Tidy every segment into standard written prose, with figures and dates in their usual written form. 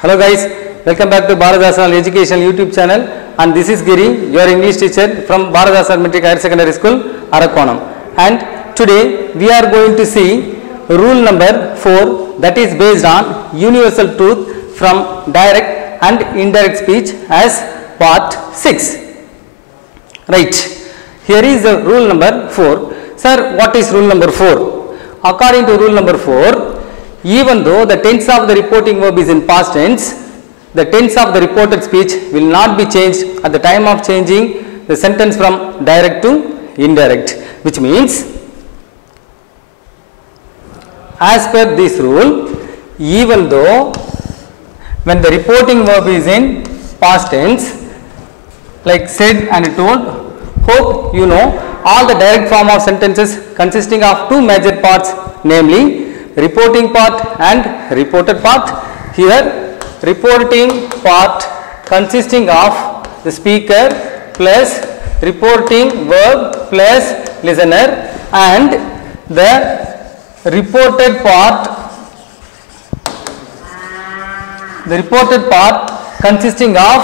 Hello guys, welcome back to Bharathasan Educational YouTube channel, and this is Giri, your English teacher from Bharathasan Metric Higher Secondary School, Arakonam. And today we are going to see rule number 4, that is based on universal truth from direct and indirect speech as part 6. Right, here is the rule number 4. Sir, what is rule number 4? According to rule number 4, even though the tense of the reporting verb is in past tense, the tense of the reported speech will not be changed at the time of changing the sentence from direct to indirect, which means as per this rule, even though when the reporting verb is in past tense, like said and told, hope you know all the direct form of sentences consisting of two major parts, namely reporting part and reported part. Here reporting part consisting of the speaker plus reporting verb plus listener, and the reported part consisting of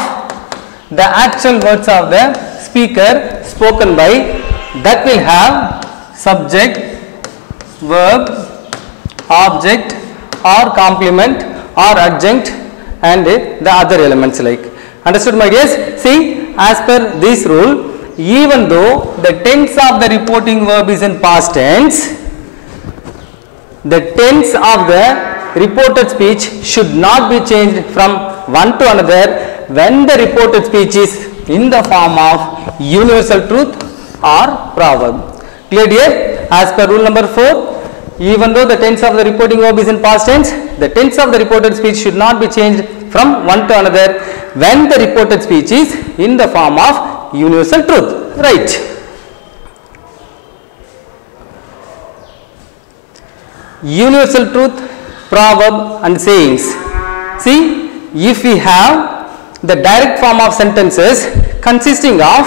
the actual words of the speaker spoken by, that will have subject, verb, object or complement or adjunct and the other elements like. Understood, my dears? See, as per this rule, even though the tense of the reporting verb is in past tense, the tense of the reported speech should not be changed from one to another when the reported speech is in the form of universal truth or proverb. Clear, dear? As per rule number 4, even though the tense of the reporting verb is in past tense, the tense of the reported speech should not be changed from one to another when the reported speech is in the form of universal truth. Right. Universal truth, proverb and sayings. See, if we have the direct form of sentences consisting of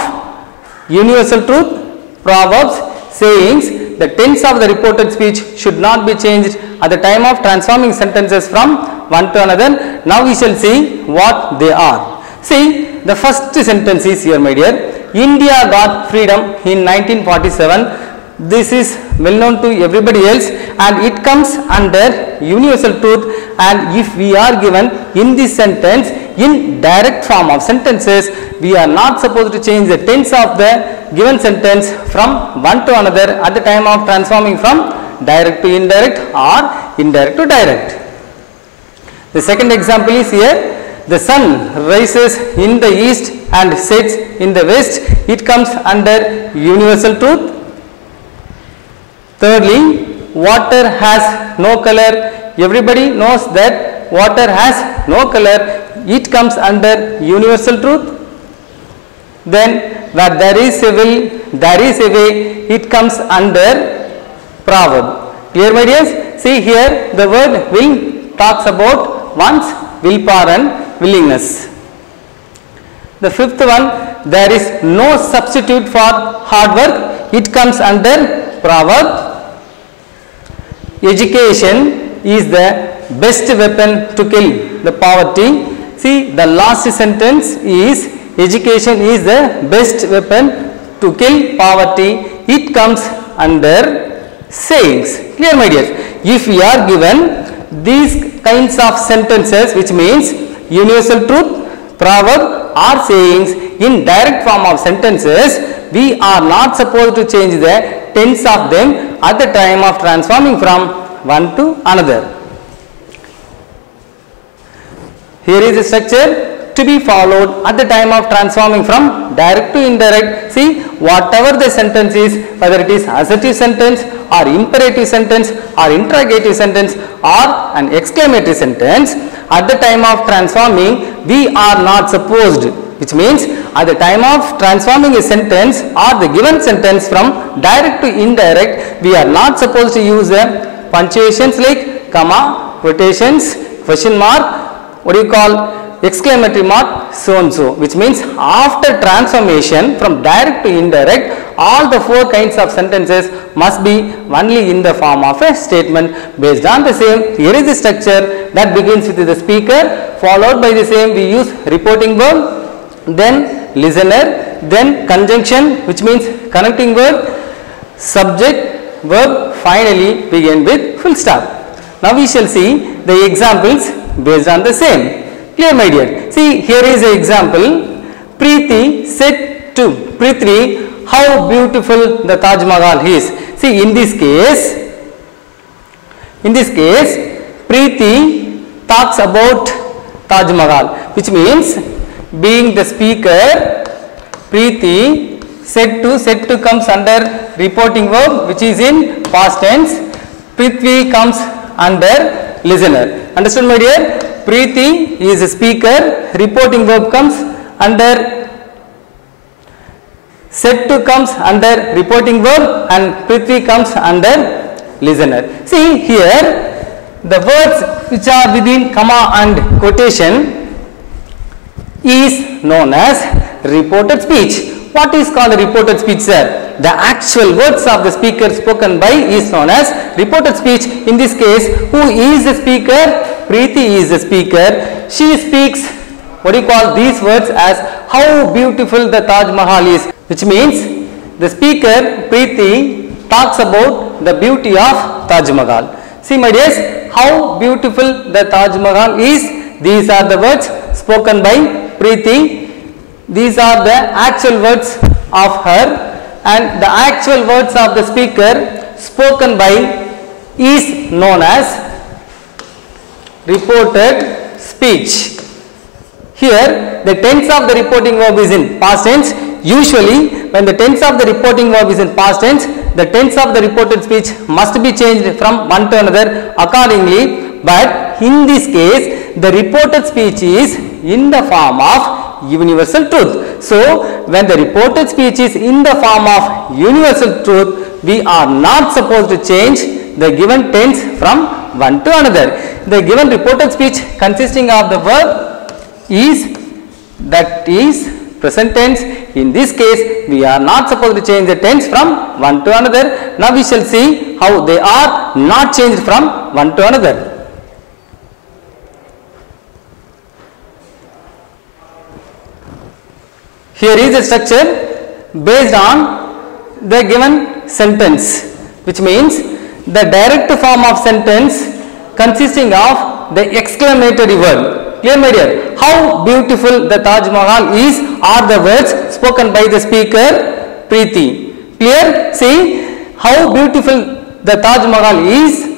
universal truth, proverbs, sayings, the tense of the reported speech should not be changed at the time of transforming sentences from one to another. Now we shall see what they are. See, the first sentence is here, my dear. India got freedom in 1947. This is well known to everybody else and it comes under universal truth, and if we are given in this sentence in direct form of sentences, we are not supposed to change the tense of the given sentence from one to another at the time of transforming from direct to indirect or indirect to direct. The second example is here. The sun rises in the east and sets in the west. It comes under universal truth. Thirdly, water has no color. Everybody knows that water has no color. It comes under universal truth. Then, where there is a will, there is a way. It comes under proverb. Clear, my dears? See here, the word will talks about one's willpower and willingness. The fifth one, there is no substitute for hard work. It comes under proverb. Education is the best weapon to kill the poverty. See, the last sentence is education is the best weapon to kill poverty. It comes under sayings. Clear, my dears? If we are given these kinds of sentences, which means universal truth, proverb or sayings in direct form of sentences, we are not supposed to change the tense of them at the time of transforming from one to another. Here is the structure to be followed at the time of transforming from direct to indirect. See, whatever the sentence is, whether it is assertive sentence or imperative sentence or interrogative sentence or an exclamatory sentence, at the time of transforming we are not supposed, which means at the time of transforming a sentence or the given sentence from direct to indirect, we are not supposed to use punctuations like comma, quotations, question mark, what do you call, exclamatory mark so and so, which means after transformation from direct to indirect, all the four kinds of sentences must be only in the form of a statement. Based on the same, here is the structure that begins with the speaker, followed by the same we use reporting verb, then listener, then conjunction, which means connecting verb, subject, verb, finally begin with full stop. Now we shall see the examples based on the same. Clear, my dear? See, here is an example. Preeti said to Prithvi, how beautiful the Taj Mahal is. See, in this case, Preeti talks about Taj Mahal, which means being the speaker, Preeti said to comes under reporting verb, which is in past tense. Prithvi comes under listener. Understood, my dear? Preeti is a speaker, reporting verb comes under, said to comes under reporting verb, and Prithvi comes under listener. See here, the words which are within comma and quotation is known as reported speech. What is called a reported speech, sir? The actual words of the speaker spoken by is known as reported speech. In this case, who is the speaker? Preeti is the speaker. She speaks, what do you call these words as how beautiful the Taj Mahal is, which means the speaker Preeti talks about the beauty of Taj Mahal. See, my dears, how beautiful the Taj Mahal is. These are the words spoken by Preeti. These are the actual words of her, and the actual words of the speaker spoken by is known as reported speech. Here, the tense of the reporting verb is in past tense. Usually, when the tense of the reporting verb is in past tense, the tense of the reported speech must be changed from one to another accordingly. But in this case, the reported speech is in the form of universal truth. So, when the reported speech is in the form of universal truth, we are not supposed to change the given tense from one to another. The given reported speech consisting of the verb is, that is present tense. In this case, we are not supposed to change the tense from one to another. Now we shall see how they are not changed from one to another. Here is a structure based on the given sentence, which means the direct form of sentence consisting of the exclamatory verb. Clear, my dear? How beautiful the Taj Mahal is are the words spoken by the speaker Preeti. Clear? See, how beautiful the Taj Mahal is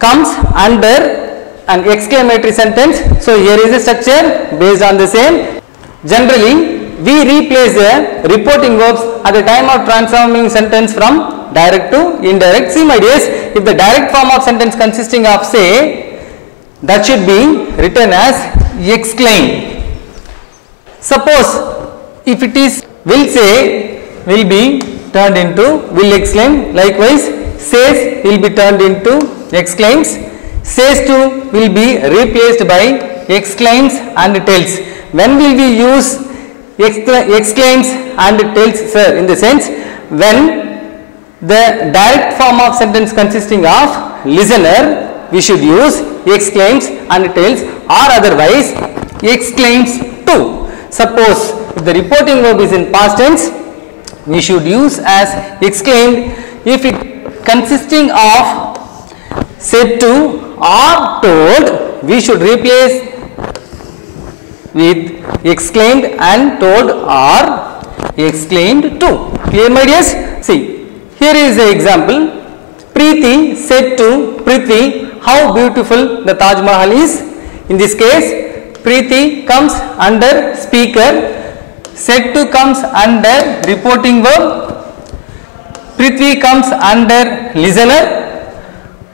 comes under an exclamatory sentence. So here is a structure based on the same. Generally, we replace the reporting verbs at the time of transforming sentence from direct to indirect. See, my dears, if the direct form of sentence consisting of say, that should be written as exclaim. Suppose if it is will say, will be turned into will exclaim. Likewise, says will be turned into exclaims. Says to will be replaced by exclaims and tells. When will we use exclaims and tells, sir? In the sense, when the direct form of sentence consisting of listener, we should use exclaims and tells, or otherwise exclaims too. Suppose if the reporting verb is in past tense, we should use as exclaimed. If it consisting of said to or told, we should replace with exclaimed and told or exclaimed to. Clear, my dears? See, here is the example. Preeti said to Prithvi, how beautiful the Taj Mahal is. In this case, Preeti comes under speaker, said to comes under reporting verb, Prithvi comes under listener.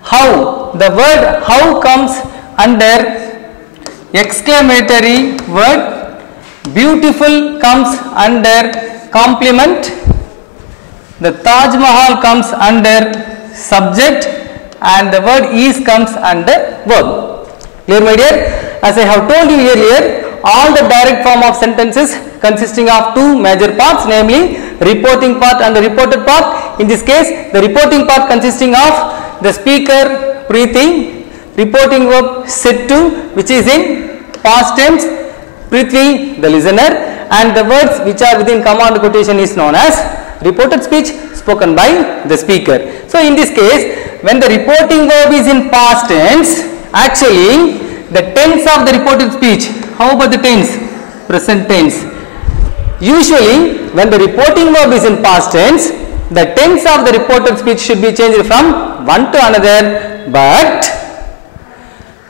How? The word how comes under exclamatory word, beautiful comes under complement, the Taj Mahal comes under subject, and the word is comes under verb. Clear, my dear? As I have told you earlier, all the direct form of sentences consisting of two major parts, namely reporting part and the reported part. In this case, the reporting part consisting of the speaker Preeti, reporting verb said to, which is in past tense, Prithvi the listener, and the words which are within command quotation is known as reported speech spoken by the speaker. So in this case, when the reporting verb is in past tense, actually the tense of the reported speech, how about the tense? Present tense. Usually when the reporting verb is in past tense, the tense of the reported speech should be changed from one to another, but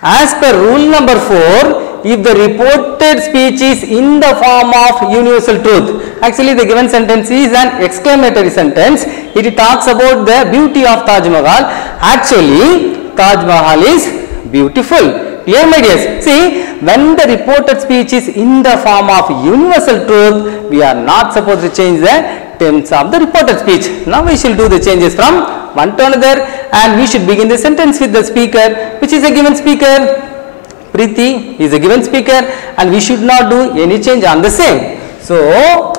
as per rule number 4, if the reported speech is in the form of universal truth, actually the given sentence is an exclamatory sentence. It talks about the beauty of Taj Mahal. Actually, Taj Mahal is beautiful. Clear, my dears? See, when the reported speech is in the form of universal truth, we are not supposed to change the tense of the reported speech. Now we shall do the changes from one to another, and we should begin the sentence with the speaker, which is a given speaker. Preeti is a given speaker, and we should not do any change on the same. So,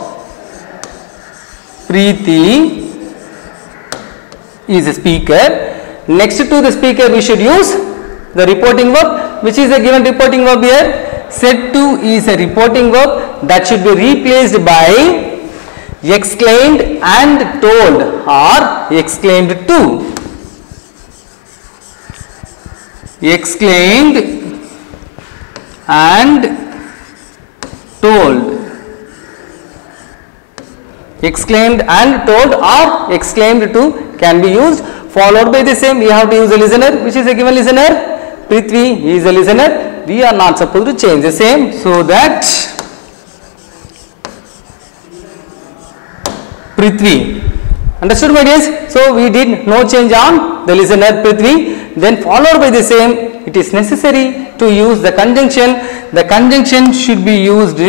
Preeti is a speaker. Next to the speaker, we should use the reporting verb, which is a given reporting verb here. Said to is a reporting verb that should be replaced by exclaimed and told or exclaimed to. Exclaimed and told. Exclaimed and told or exclaimed to can be used. Followed by the same, we have to use a listener, which is a given listener. Prithvi is a listener. We are not supposed to change the same, so that Prithvi. Understood, my dears? So we did no change on the listener Prithvi. Then followed by the same, it is necessary to use the conjunction. The conjunction should be used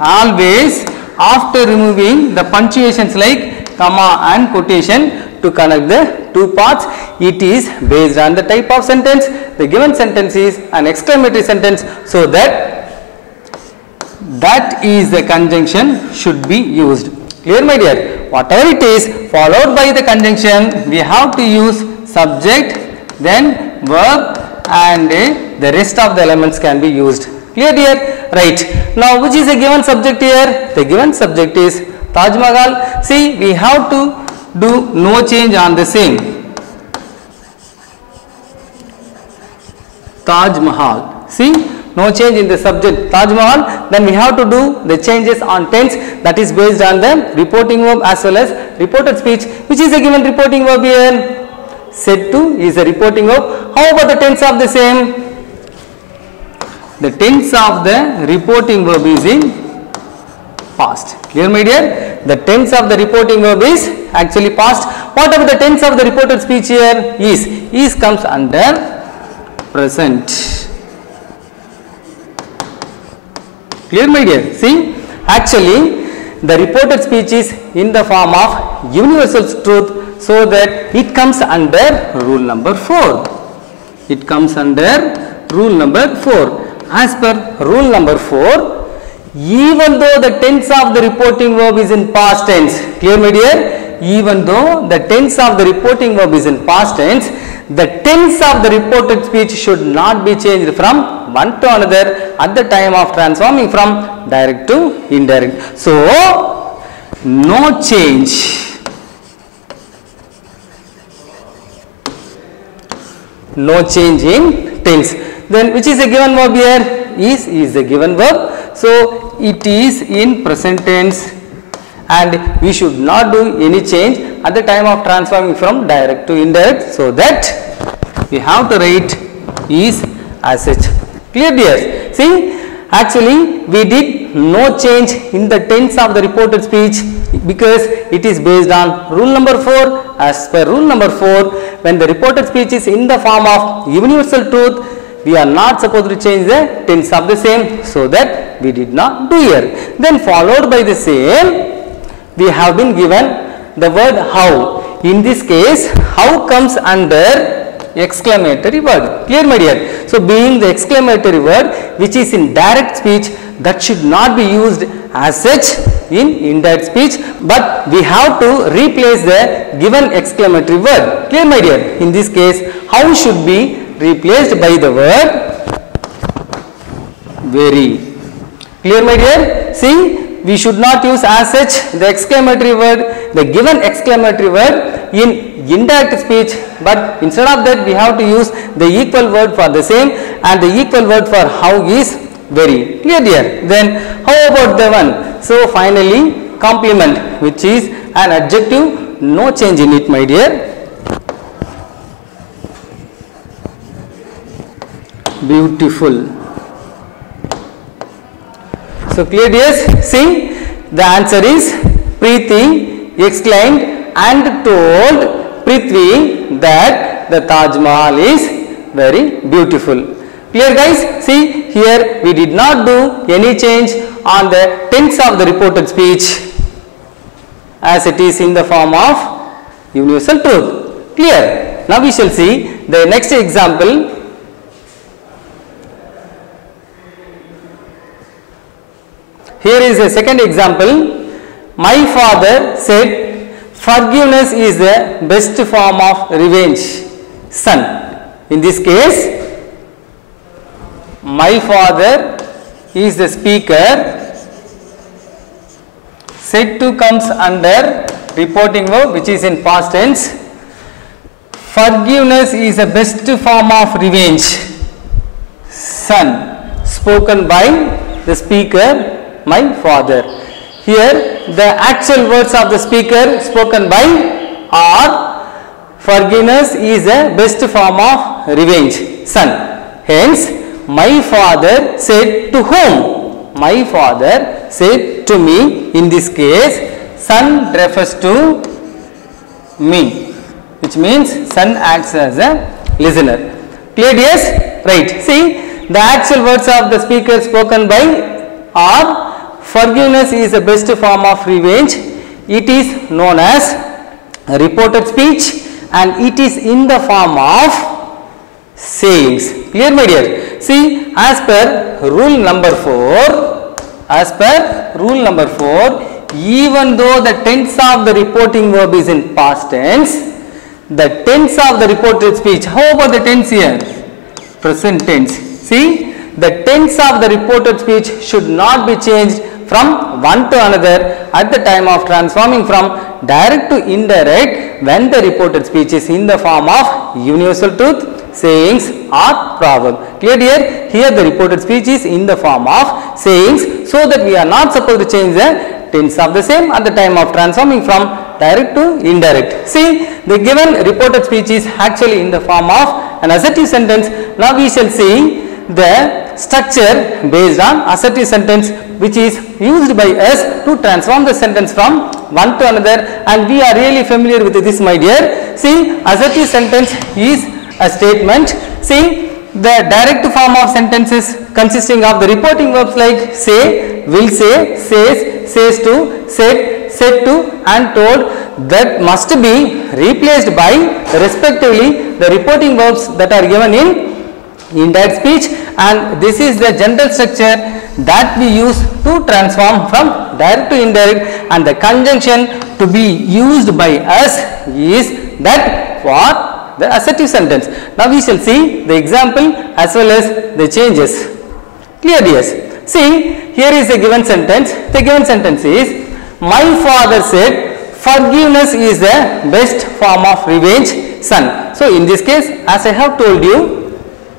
always after removing the punctuations like comma and quotation to connect the two parts. It is based on the type of sentence. The given sentence is an exclamatory sentence, so that is the conjunction should be used. Clear, my dear? Whatever it is, followed by the conjunction, we have to use subject, then verb, and the rest of the elements can be used. Clear, dear? Right. Now, which is a given subject here? The given subject is Taj Mahal. See, we have to do no change on the same. Taj Mahal. See, no change in the subject Taj Mahal. Then we have to do the changes on tense, that is based on the reporting verb as well as reported speech. Which is a given reporting verb here? Said to is a reporting verb. How about the tense of the same? The tense of the reporting verb is in past. Clear, my dear? The tense of the reporting verb is actually past. What about the tense of the reported speech here? Is comes under present. Clear, my dear? See, actually the reported speech is in the form of universal truth, so that it comes under rule number 4. It comes under rule number 4. As per rule number 4, even though the tense of the reporting verb is in past tense, clear, my dear? Even though the tense of the reporting verb is in past tense, the tense of the reported speech should not be changed from one to another at the time of transforming from direct to indirect. So, no change. No change in tense. Then which is a given verb here? Is a given verb. So, it is in present tense, and we should not do any change at the time of transforming from direct to indirect, so that we have to write is as such. Clear, dear? See, actually we did no change in the tense of the reported speech because it is based on rule number 4. As per rule number 4, when the reported speech is in the form of universal truth, we are not supposed to change the tense of the same, so that we did not do here. Then followed by the same, we have been given the word how. In this case, how comes under exclamatory word. Clear, my dear? So being the exclamatory word which is in direct speech, that should not be used as such in indirect speech, but we have to replace the given exclamatory word. Clear, my dear? In this case, how should be replaced by the word very. Clear, my dear? See, we should not use as such the exclamatory word, the given exclamatory word in indirect speech, but instead of that we have to use the equal word for the same, and the equal word for how is very. Clear, dear? Then how about the one? So finally complement, which is an adjective, no change in it, my dear. Beautiful. So clear, dears? See, the answer is Preeti exclaimed and told Prithvi that the Taj Mahal is very beautiful. Clear, guys? See, here we did not do any change on the tense of the reported speech, as it is in the form of universal truth. Clear? Now we shall see the next example. Here is a second example. My father said forgiveness is the best form of revenge, son. In this case, my father is the speaker. Said to comes under reporting verb, which is in past tense. Forgiveness is the best form of revenge, son, spoken by the speaker, my father. Here the actual words of the speaker spoken by are forgiveness is the best form of revenge, son. Hence my father said to whom? My father said to me. In this case, son refers to me, which means son acts as a listener. Clear, yes? Right. See, the actual words of the speaker spoken by are forgiveness is the best form of revenge. It is known as reported speech and it is in the form of sayings. Clear, my dear? See, as per rule number 4, even though the tense of the reporting verb is in past tense, the tense of the reported speech, how about the tense here? Present tense. See, the tense of the reported speech should not be changed from one to another at the time of transforming from direct to indirect when the reported speech is in the form of universal truth, sayings or proverb. Clear, dear? Here the reported speech is in the form of sayings, so that we are not supposed to change the tense of the same at the time of transforming from direct to indirect. See, the given reported speech is actually in the form of an assertive sentence. Now we shall see the structure based on assertive sentence, which is used by us to transform the sentence from one to another, and we are really familiar with this, my dear. See, assertive sentence is a statement. See, the direct form of sentences consisting of the reporting verbs like say, will say, says, says to, said, said to and told, that must be replaced by respectively the reporting verbs that are given in indirect speech, and this is the general structure that we use to transform from direct to indirect, and the conjunction to be used by us is that for the assertive sentence. Now we shall see the example as well as the changes. Clear, yes? See, here is a given sentence. The given sentence is, my father said forgiveness is the best form of revenge, son. So in this case, as I have told you,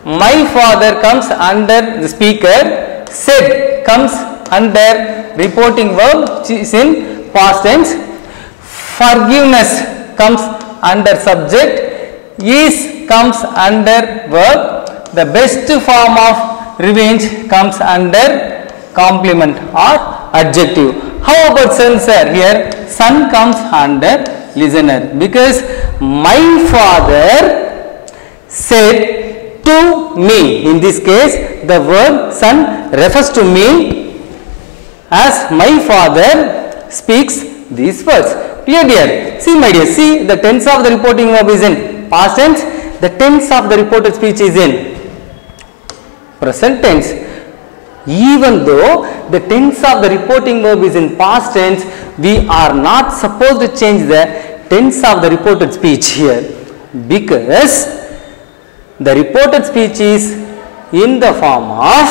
my father comes under the speaker, said comes under reporting verb, which is in past tense, forgiveness comes under subject, is comes under verb, the best form of revenge comes under complement or adjective. How about son, sir? Here son comes under listener, because my father said to me. In this case, the word son refers to me, as my father speaks these words. Clear, dear? See, my dear, see, the tense of the reporting verb is in past tense, the tense of the reported speech is in present tense. Even though the tense of the reporting verb is in past tense, we are not supposed to change the tense of the reported speech here, because the reported speech is in the form of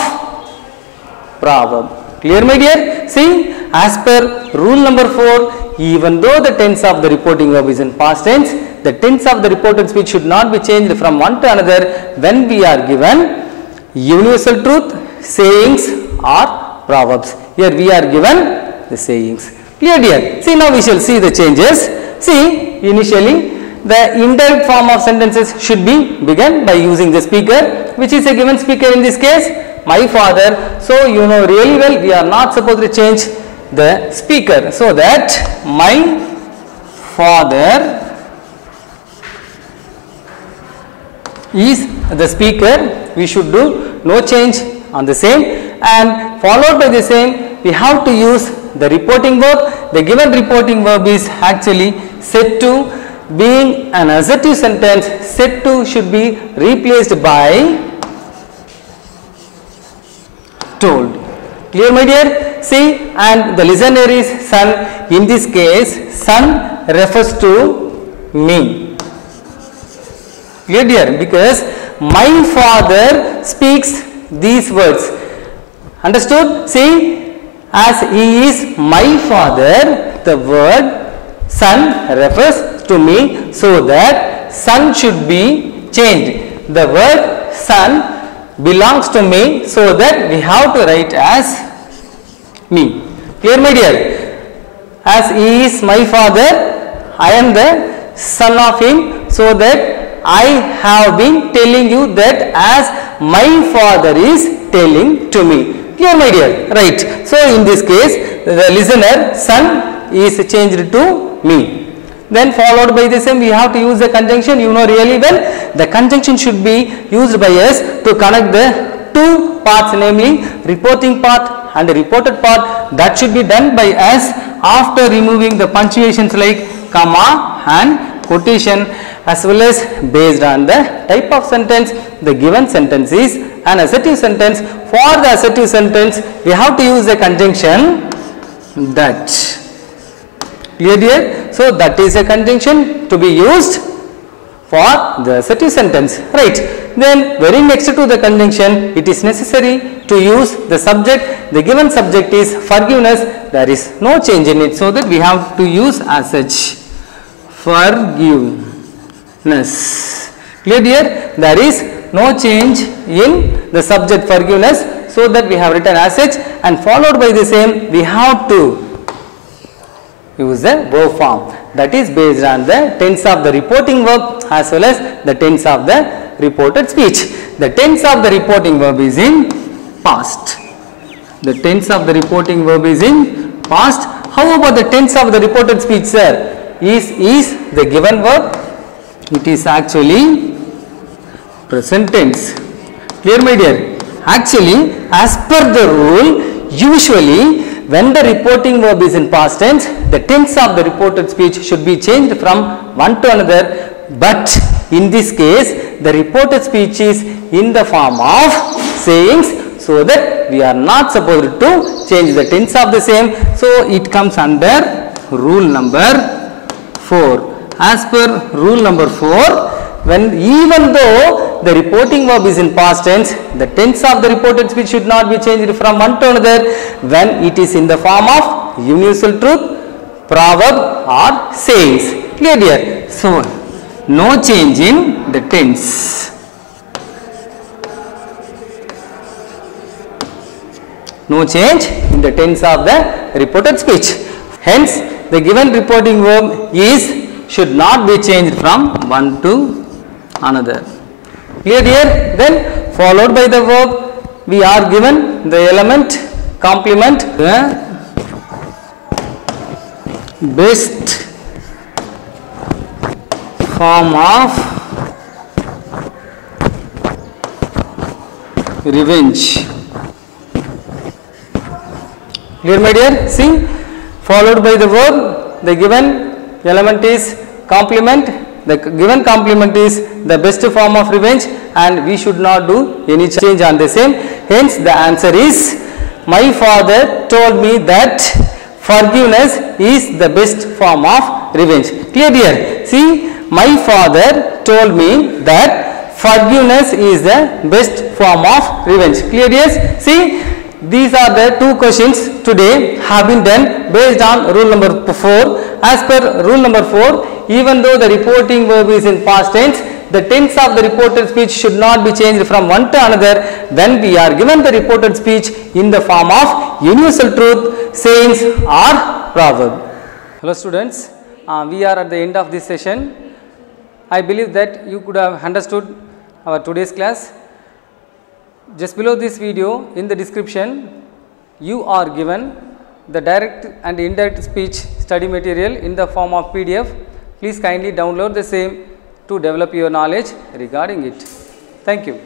proverb. Clear, my dear? See, as per rule number 4, even though the tense of the reporting verb is in past tense, the tense of the reported speech should not be changed from one to another when we are given universal truth, sayings or proverbs. Here we are given the sayings. Clear, dear? See, now we shall see the changes. See, initially the indirect form of sentences should be begun by using the speaker, which is a given speaker in this case, my father. So you know really well we are not supposed to change the speaker, so that my father is the speaker. We should do no change on the same, and followed by the same we have to use the reporting verb. The given reporting verb is actually said to. Being an assertive sentence, said to should be replaced by told. Clear, my dear? See, and the listener is son. In this case, son refers to me. Clear, dear? Because my father speaks these words. Understood? See, as he is my father, the word son refers to me, so that son should be changed. The word son belongs to me, so that we have to write as me. Clear, my dear? As he is my father, I am the son of him, so that I have been telling you that as my father is telling to me. Clear, my dear? Right. So in this case, the listener son is changed to me. Then followed by the same we have to use the conjunction. You know really well the conjunction should be used by us to connect the two parts, namely reporting part and the reported part. That should be done by us after removing the punctuations like comma and quotation, as well as based on the type of sentence. The given sentence is an assertive sentence. For the assertive sentence we have to use the conjunction that. Clear, dear? So that is a conjunction to be used for the assertive sentence. Right. Then very next to the conjunction, it is necessary to use the subject. The given subject is forgiveness. There is no change in it, so that we have to use as such forgiveness. Clear, dear? There is no change in the subject forgiveness, so that we have written as such, and followed by the same we have to use the verb form, that is based on the tense of the reporting verb as well as the tense of the reported speech. The tense of the reporting verb is in past. The tense of the reporting verb is in past. How about the tense of the reported speech, sir? Is the given verb? It is actually present tense. Clear, my dear? Actually, as per the rule, usually when the reporting verb is in past tense, the tense of the reported speech should be changed from one to another. But in this case, the reported speech is in the form of sayings, so that we are not supposed to change the tense of the same. So it comes under rule number 4. As per rule number 4, even though the reporting verb is in past tense, the tense of the reported speech should not be changed from one to another when it is in the form of universal truth, proverb or sayings. Clear, dear? So no change in the tense. No change in the tense of the reported speech. Hence, the given reporting verb should not be changed from one to another. Clear, dear? Then followed by the verb we are given the element complement, the best form of revenge. Clear, my dear? See, followed by the verb, the given element is complement. The given complement is the best form of revenge and we should not do any change on the same. Hence the answer is, my father told me that forgiveness is the best form of revenge. Clear dear? See, my father told me that forgiveness is the best form of revenge. Clear dear? See, these are the two questions today have been done based on rule number 4. As per rule number 4, even though the reporting verb is in past tense, the tense of the reported speech should not be changed from one to another when we are given the reported speech in the form of universal truth, sayings or proverb. Hello students, we are at the end of this session. I believe that you could have understood our today's class. Just below this video, in the description, you are given the direct and indirect speech study material in the form of PDF. Please kindly download the same to develop your knowledge regarding it. Thank you.